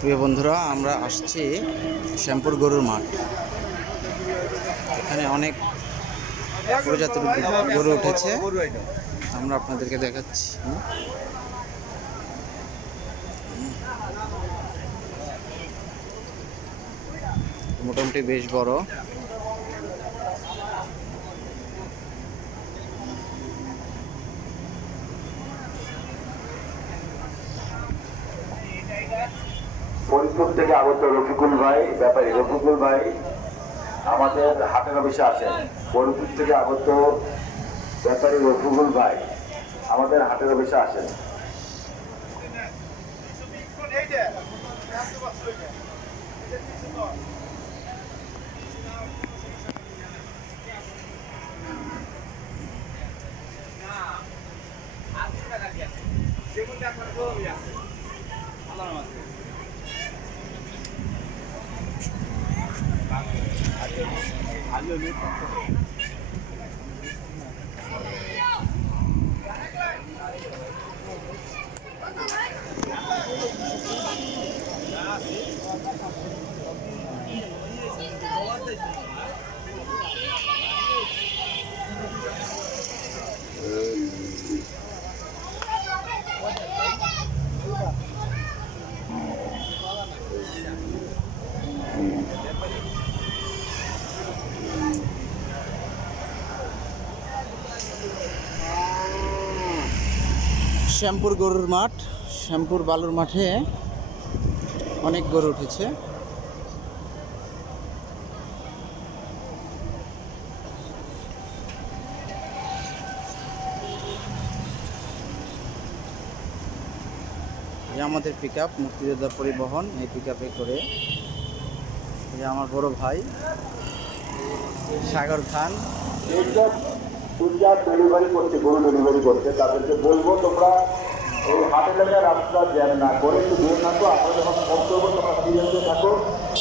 প্রিয় বন্ধুরা, আমরা আসছি শ্যামপুর গরুর মাঠ। এখানে অনেক প্রজাতির গরু উঠেছে, আমরা আপনাদেরকে দেখাচ্ছি। মোটামুটি বেশ বড়। ফরিদপুর থেকে আগত রফিকুল ভাই, ব্যাপারী রফিকুল ভাই আমাদের হাটের অফিসে আসেন। ফরিদপুর থেকে আগত ব্যাপারী রফিকুল ভাই আমাদের হাটের অফিসে আসেন। শ্যামপুর গরুর মাঠ, শ্যামপুর বালুর মাঠে অনেক গরু উঠেছে। এই আমাদের পিকআপ মুক্তিযোদ্ধা পরিবহন, এই পিকআপে করে এই আমার বড় ভাই সাগর খান। ডেলিভারি করছে, গরু ডেলিভারি করছে, তাদেরকে বলবো তোমরা এই হাট এলাকায় রাস্তা জ্যাম না করে একটু দূরে থাকো। আমরা যখন ফোন করবো তোমরা সিরিয়াসে থাকো,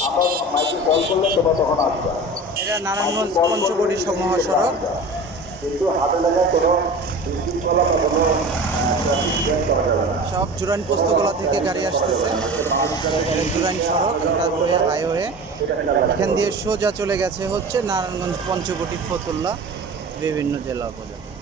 আমরা মাইকে কল করলে তোমরা তখন আসবা। এটা নারায়ণগঞ্জ পঞ্চগড়ি মহাসড়ক। কিন্তু হাট এলাকায় কোনো শৃঙ্খলা বা কোনো ট্রাফিক জ্যাম করা যাবে না। সব জুরাইন পোস্তগোলা থেকে গাড়ি আসতেছে। জুরাইন সড়ক, তারপরে হাইওয়ে, এখান দিয়ে সোজা চলে গেছে হচ্ছে নারায়ণগঞ্জ, পঞ্চবটি, ফতুল্লা, বিভিন্ন জেলা উপজেলা।